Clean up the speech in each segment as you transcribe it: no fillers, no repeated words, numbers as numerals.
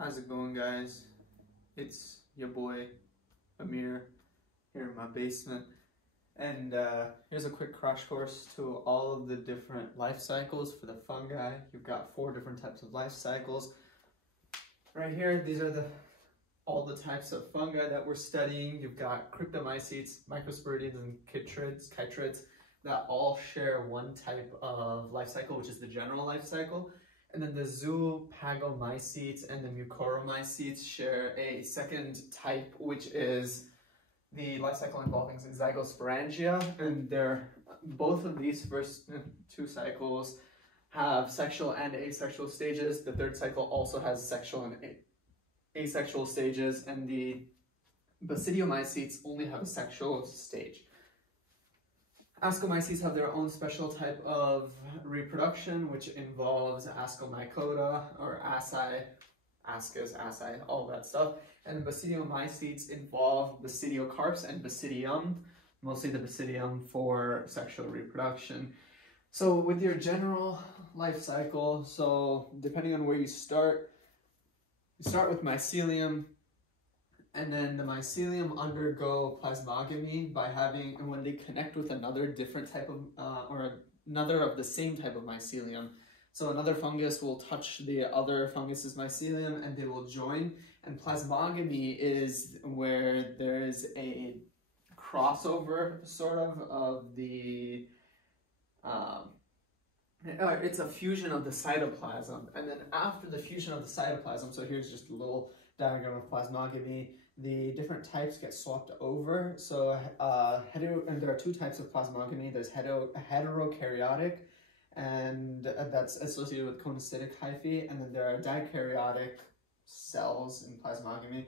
How's it going, guys? It's your boy Amir here in my basement, and here's a quick crash course to all of the different life cycles for the fungi. You've got 4 different types of life cycles. Right here, these are all the types of fungi that we're studying. You've got cryptomycetes, microsporidians, and chytrids that all share one type of life cycle, which is the general life cycle. And then the zoopagomycetes and the mucoromycetes share a second type, which is the life cycle involving zygosporangia. And both of these first 2 cycles have sexual and asexual stages. The 3rd cycle also has sexual and asexual stages, and the basidiomycetes only have a sexual stage. Ascomycetes have their own special type of reproduction, which involves ascomycota or asci, ascus, asci, all that stuff. And basidiomycetes involve basidiocarps and basidium, mostly the basidium for sexual reproduction. So with your general life cycle, so depending on where you start with mycelium. And then the mycelium undergo plasmogamy by when they connect with another different type of, or another of the same type of mycelium. So another fungus will touch the other fungus's mycelium and they will join. And plasmogamy is where there is a crossover, sort of the, it's a fusion of the cytoplasm. And then after the fusion of the cytoplasm, so here's just a little diagram of plasmogamy, the different types get swapped over. So and there are 2 types of plasmogamy. There's heterokaryotic, and that's associated with conocytic hyphae, and then there are dikaryotic cells in plasmogamy,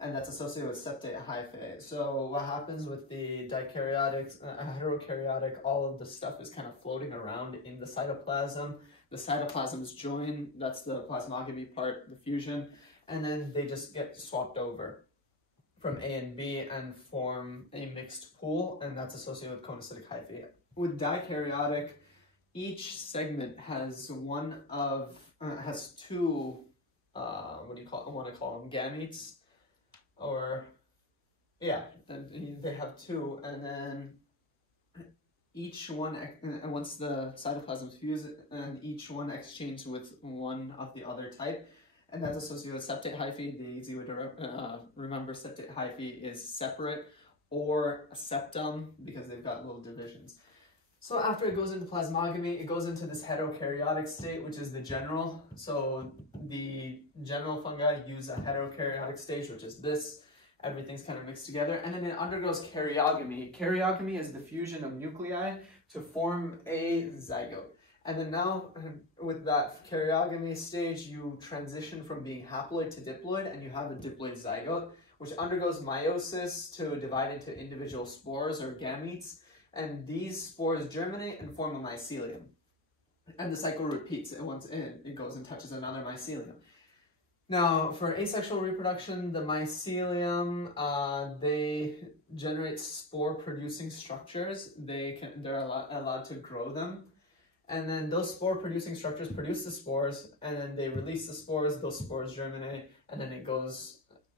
and that's associated with septate hyphae. So what happens with the dikaryotic, heterokaryotic, all of the stuff is kind of floating around in the cytoplasm. The cytoplasms join, that's the plasmogamy part, the fusion, and then they just get swapped over from A and B and form a mixed pool, and that's associated with conocytic hyphae. With dikaryotic, each segment has 2, what do you want to call them, gametes, or, yeah, they have 2, and then each one, once the cytoplasms fuse, and each one exchanges with one of the other type, and that's associated with septate hyphae. The easy way to remember septate hyphae is separate or a septum, because they've got little divisions. So after it goes into plasmogamy, it goes into this heterokaryotic state, which is the general. So the general fungi use a heterokaryotic stage, which is this. Everything's kind of mixed together. And then it undergoes karyogamy. Karyogamy is the fusion of nuclei to form a zygote. And then now, with that karyogamy stage, you transition from being haploid to diploid, and you have a diploid zygote, which undergoes meiosis to divide into individual spores or gametes. And these spores germinate and form a mycelium. And the cycle repeats. Once it goes and touches another mycelium. Now, for asexual reproduction, the mycelium, they generate spore-producing structures. They're allowed to grow them. And then those spore-producing structures produce the spores, and then they release the spores, those spores germinate, and then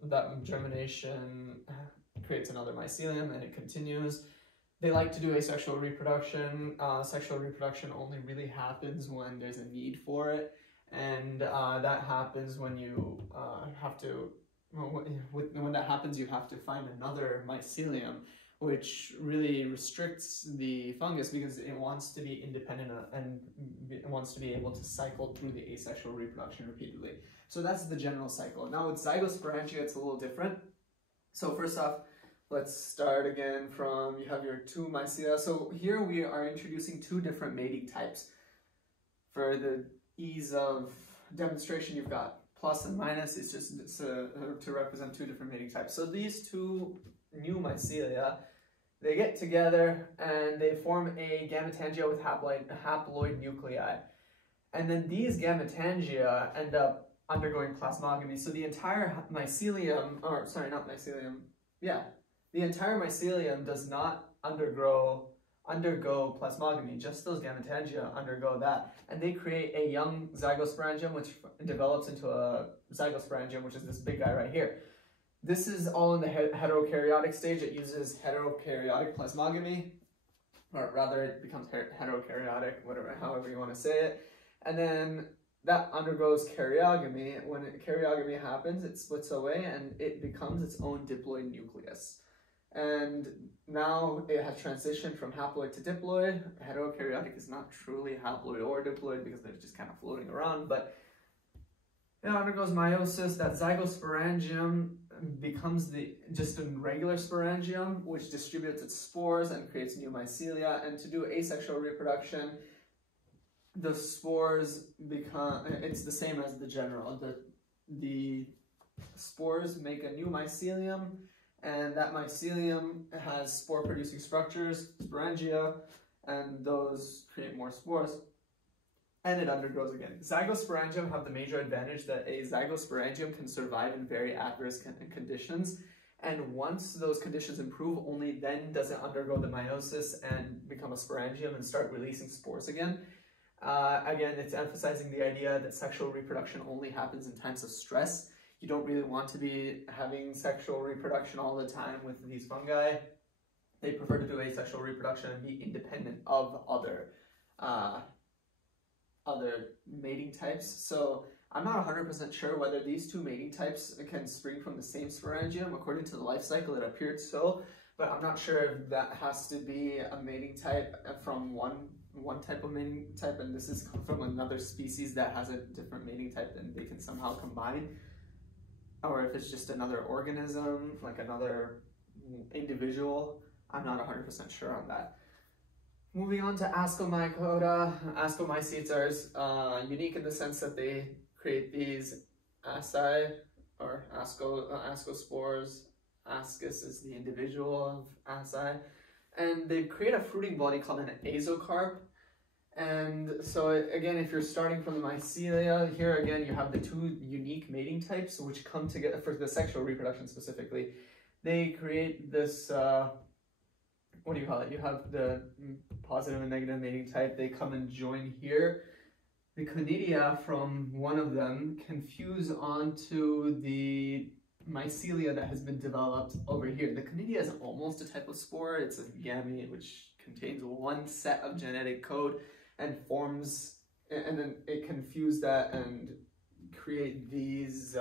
that germination creates another mycelium, and it continues. They like to do asexual reproduction. Sexual reproduction only really happens when there's a need for it, and that happens when you when that happens, you have to find another mycelium, which really restricts the fungus because it wants to be independent and it wants to be able to cycle through the asexual reproduction repeatedly. So that's the general cycle. Now with zygosporangia, it's a little different. So first off, let's start again from, you have your 2 mycelia. So here we are introducing 2 different mating types. For the ease of demonstration, you've got plus and minus. It's to represent 2 different mating types. So these 2 new mycelia, they get together and they form a gametangia with haploid nuclei. And then these gametangia end up undergoing plasmogamy. So the entire mycelium, the entire mycelium does not undergo undergo plasmogamy. Just those gametangia undergo that, and they create a young zygosporangium, which develops into a zygosporangium, which is this big guy right here. This is all in the heterokaryotic stage. It uses heterokaryotic plasmogamy, or rather it becomes heterokaryotic, whatever, however you want to say it. And then that undergoes karyogamy. When karyogamy happens, it splits away and it becomes its own diploid nucleus. And now it has transitioned from haploid to diploid. Heterokaryotic is not truly haploid or diploid because they're just kind of floating around, but it undergoes meiosis. That zygosporangium becomes just a regular sporangium, which distributes its spores and creates new mycelia. And to do asexual reproduction, the spores become, it's the same as the general. The spores make a new mycelium, and that mycelium has spore-producing structures, sporangia, and those create more spores. And it undergoes again. Zygosporangium have the major advantage that a zygosporangium can survive in very adverse conditions. And once those conditions improve, only then does it undergo the meiosis and become a sporangium and start releasing spores again. Again, it's emphasizing the idea that sexual reproduction only happens in times of stress. You don't really want to be having sexual reproduction all the time with these fungi. They prefer to do asexual reproduction and be independent of other mating types. So I'm not 100% sure whether these two mating types can spring from the same sporangium. According to the life cycle, it appeared so, but I'm not sure if that has to be a mating type from one type of mating type, and this is from another species that has a different mating type, and they can somehow combine, or if it's just another organism, like another individual. I'm not 100% sure on that. Moving on to Ascomycota. Ascomycetes are unique in the sense that they create these asci, or ascospores. Ascus is the individual of asci. And they create a fruiting body called an azocarp. And so again, if you're starting from the mycelia, here again you have the two unique mating types which come together for the sexual reproduction specifically. They create this, what do you call it? You have the positive and negative mating type. They come and join here. The conidia from one of them can fuse onto the mycelia that has been developed over here. The conidia is almost a type of spore. It's a gamete which contains one set of genetic code and forms, and then it can fuse that and create these.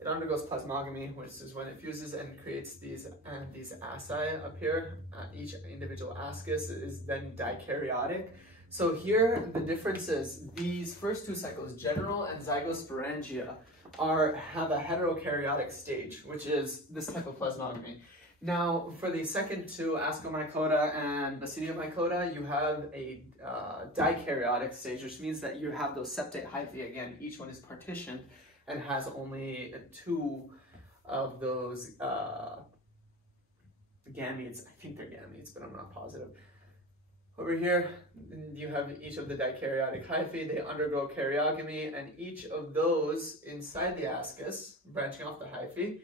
It undergoes plasmogamy, which is when it fuses and creates these asci up here. Each individual ascus is then dikaryotic. So here the difference is these first two cycles, general and zygosporangia, have a heterokaryotic stage, which is this type of plasmogamy. Now, for the second two, Ascomycota and Basidiomycota, you have a dikaryotic stage, which means that you have those septate hyphae again. Each one is partitioned and has only two of those gametes. I think they're gametes, but I'm not positive. Over here, you have each of the dikaryotic hyphae. They undergo karyogamy, and each of those inside the ascus, branching off the hyphae,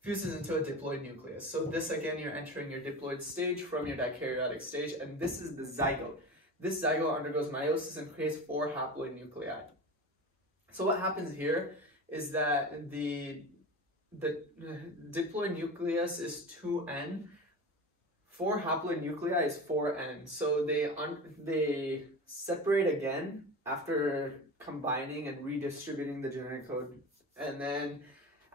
fuses into a diploid nucleus. So this, again, you're entering your diploid stage from your dikaryotic stage, and this is the zygote. This zygote undergoes meiosis and creates 4 haploid nuclei. So what happens here is that the diploid nucleus is 2N. 4 haploid nuclei is 4N. So they separate again after combining and redistributing the genetic code, and then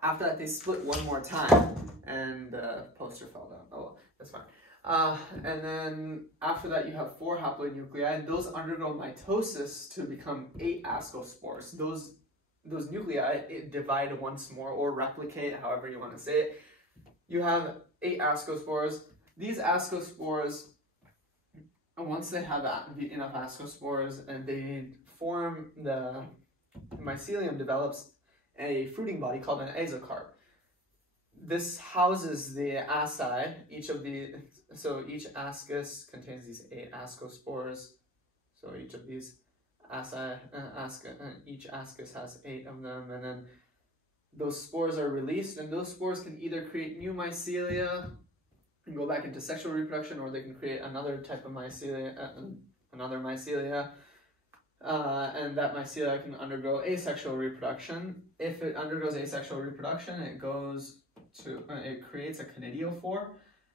after that they split one more time, and the poster fell down. Oh, that's fine. And then after that you have 4 haploid nuclei, and those undergo mitosis to become 8 ascospores. Those nuclei divide once more, or replicate, however you want to say it. You have 8 ascospores. These ascospores, once they have enough ascospores and they form, the mycelium develops a fruiting body called an azocarp. This houses the asci. So each ascus contains these 8 ascospores. So each of these asci, each ascus has 8 of them, and then those spores are released, and those spores can either create new mycelia and go back into sexual reproduction, or they can create another type of mycelia, another mycelia, and that mycelia can undergo asexual reproduction. If it undergoes asexual reproduction, it creates a conidiophore,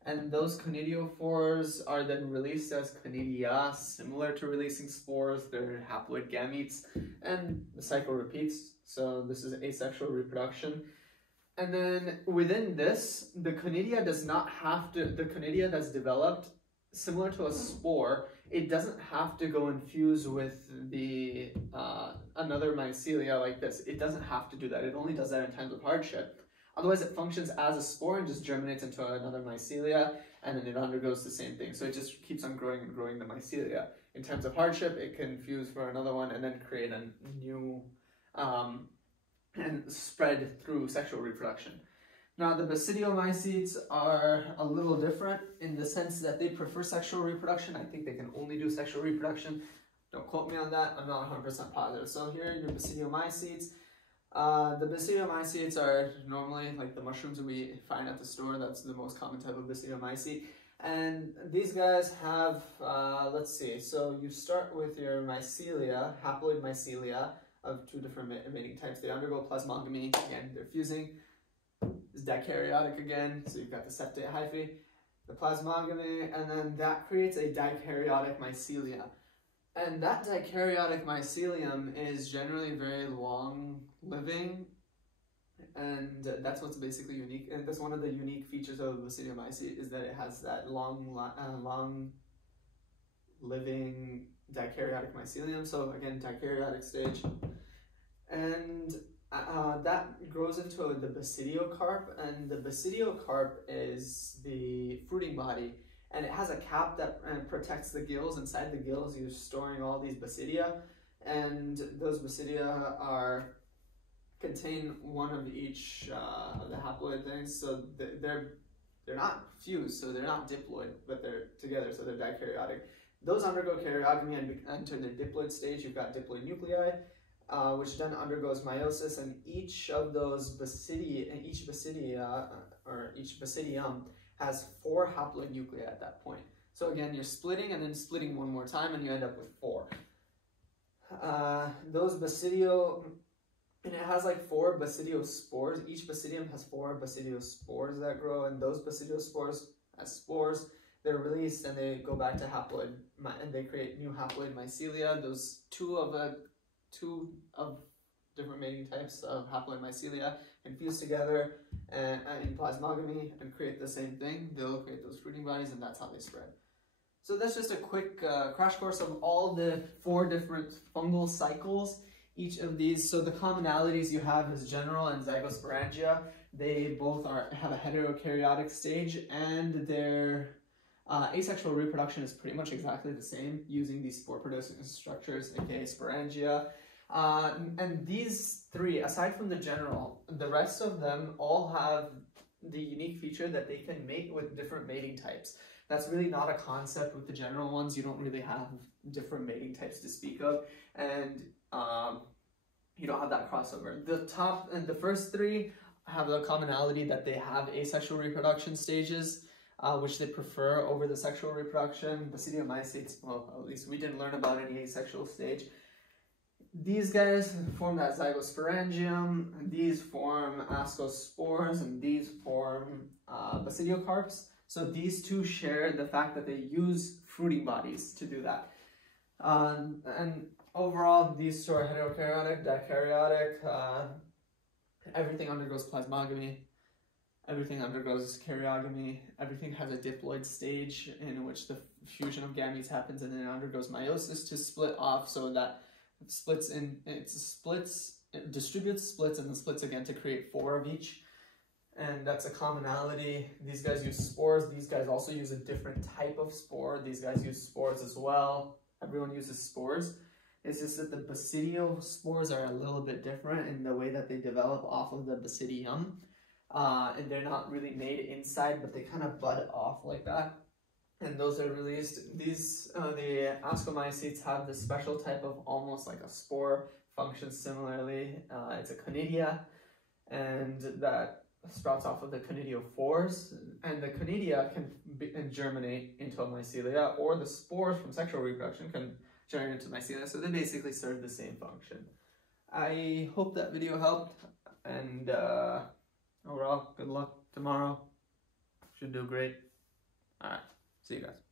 and those conidiophores are then released as conidia, similar to releasing spores. They're haploid gametes, and the cycle repeats. So this is asexual reproduction. And then within this, the conidia does not have to, the conidia that's developed, similar to a spore, it doesn't have to go and fuse with the another mycelia like this. It doesn't have to do that. It only does that in times of hardship. Otherwise, it functions as a spore and just germinates into another mycelia, and then it undergoes the same thing. So it just keeps on growing and growing the mycelia. In times of hardship, it can fuse for another one and then create a new and spread through sexual reproduction. Now, the basidiomycetes are a little different in the sense that they prefer sexual reproduction. I think they can only do sexual reproduction. Don't quote me on that. I'm not 100% positive. So here are your basidiomycetes. The basidiomycetes are normally like the mushrooms we find at the store. That's the most common type of basidiomycete. And these guys have, let's see, so you start with your mycelia, haploid mycelia of two different mating types. They undergo plasmogamy. Again, they're fusing. It's dikaryotic again, so you've got the septate hyphae, the plasmogamy, and then that creates a dikaryotic mycelia. And that dikaryotic mycelium is generally very long-living, and that's what's basically unique. And that's one of the unique features of basidiomycete, is that it has that long-living dikaryotic mycelium. So again, dikaryotic stage. And that grows into the basidiocarp, and the basidiocarp is the fruiting body, and it has a cap that protects the gills. Inside the gills, you're storing all these basidia, and those basidia contain one of each of the haploid things. So they're not fused, so they're not diploid, but they're together, so they're dikaryotic. Those undergo karyogamy and enter the diploid stage. You've got diploid nuclei, which then undergoes meiosis, and each of those each basidium has 4 haploid nuclei at that point. So again, you're splitting and then splitting one more time, and you end up with 4. Those and it has like 4 basidiospores. Each basidium has 4 basidiospores that grow, and those basidiospores, as spores, they're released and they go back to haploid, and they create new haploid mycelia. Those two of different mating types of haploid mycelia can fuse together and in plasmogamy and create the same thing. They'll create those fruiting bodies, and that's how they spread. So that's just a quick crash course of all the 4 different fungal cycles. Each of these, so the commonalities you have is general and zygosporangia. They both have a heterokaryotic stage, and their asexual reproduction is pretty much exactly the same, using these spore-producing structures, aka sporangia. And these 3, aside from the general, the rest of them all have the unique feature that they can mate with different mating types. That's really not a concept with the general ones. You don't really have different mating types to speak of, and you don't have that crossover. The first 3 have the commonality that they have asexual reproduction stages, which they prefer over the sexual reproduction. Basidiomycetes, well, at least we didn't learn about any asexual stage. These guys form that zygosporangium, these form ascospores, and these form basidiocarps. So these 2 share the fact that they use fruiting bodies to do that. And overall, these 2 are heterokaryotic, dikaryotic. Everything undergoes plasmogamy. Everything undergoes karyogamy. Everything has a diploid stage in which the fusion of gametes happens, and then it undergoes meiosis to split off, so that it distributes, splits, and then splits again to create 4 of each. And that's a commonality. These guys use spores. These guys also use a different type of spore. These guys use spores as well. Everyone uses spores. It's just that the basidiospores are a little bit different in the way that they develop off of the basidium. And they're not really made inside, but they kind of bud off like that. And those are released. These, the ascomycetes have this special type of almost like a spore, functions similarly. It's a conidia, and that sprouts off of the conidiophores, and the conidia can germinate into a mycelia, or the spores from sexual reproduction can germinate into mycelia, so they basically serve the same function. I hope that video helped, and overall, good luck tomorrow. Should do great. Alright, see you guys.